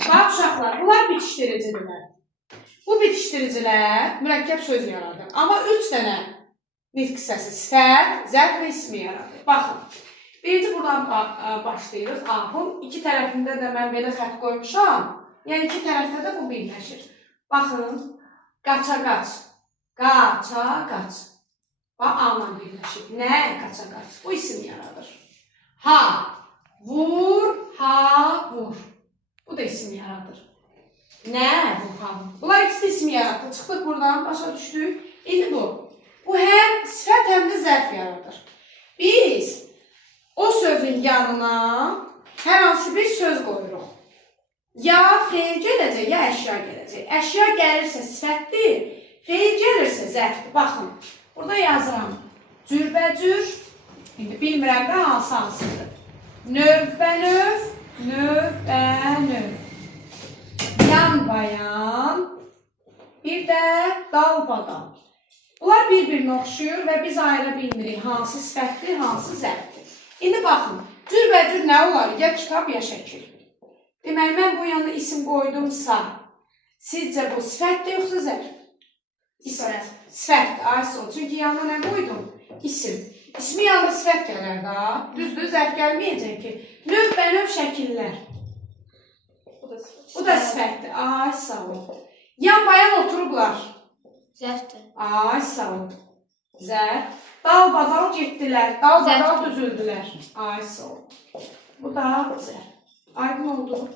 Bax uşaqlar, bunlar bitişdiricidirlər. Bu bitişdiricilər mürəkkəb söz yaradır. Amma 3 dənə nitq hissəsi sifət, zərf və ismi yaradır. Baxın, birinci buradan başlayırıq. Ahın iki tərəfində də mən belə xətt qoymuşam. Yəni iki tərəfdə də bu birləşir. Baxın, qaça qaç, qaça qaç. Bax, A-la birləşir. Nə? Qaça qaç. Bu isim yaradır. Ha, vur, ha, vur. Bu da isim yaradır. Nə? Vur, ha, vur. Bunlar ikisi ismi yaradır. Çıxdıq buradan, başa düşdük. İndi bu. Bu həm sifət, həm də zərf yaradır. Biz o sözün yanına hər hansı bir söz qoyuruq. Ya feil gələcək, ya əşya gələcək. Əşya gəlirsə sifətdir, feil gəlirsə zərfdir. Baxın, burada yazıram. Cürbəcür, indi bilmirəm də hansıdır. Növbənöv, növbənöv. Yan bayan, bir də dalbadal. Bunlar bir-birinə oxşuyur və biz ayıra bilmirik hansı sifətdir, hansı zərfdir. İndi baxın, cürbəcür nə olar? Ya kitab, ya şəkil. Deməli, mən bu yanına isim qoydumsa, sizcə bu sifətdir, yoxsa zərf? Sifət. Sifətdir, ayısı ol. Çünki yanına nə qoydum? İsim. İsmi yanında sifət gələr da. Düzdür, zərf gəlməyəcək ki. Növbənöv şəkillər. Bu da sifətdir. Ay, sağ ol. Yan bayan oturublar. Zərfdir. Ay, sağ ol. Zərf. Dal-badal getdilər. Dal-badal düzüldülər. Ay, sağ ol. Bu da zərf. Aydın oldu.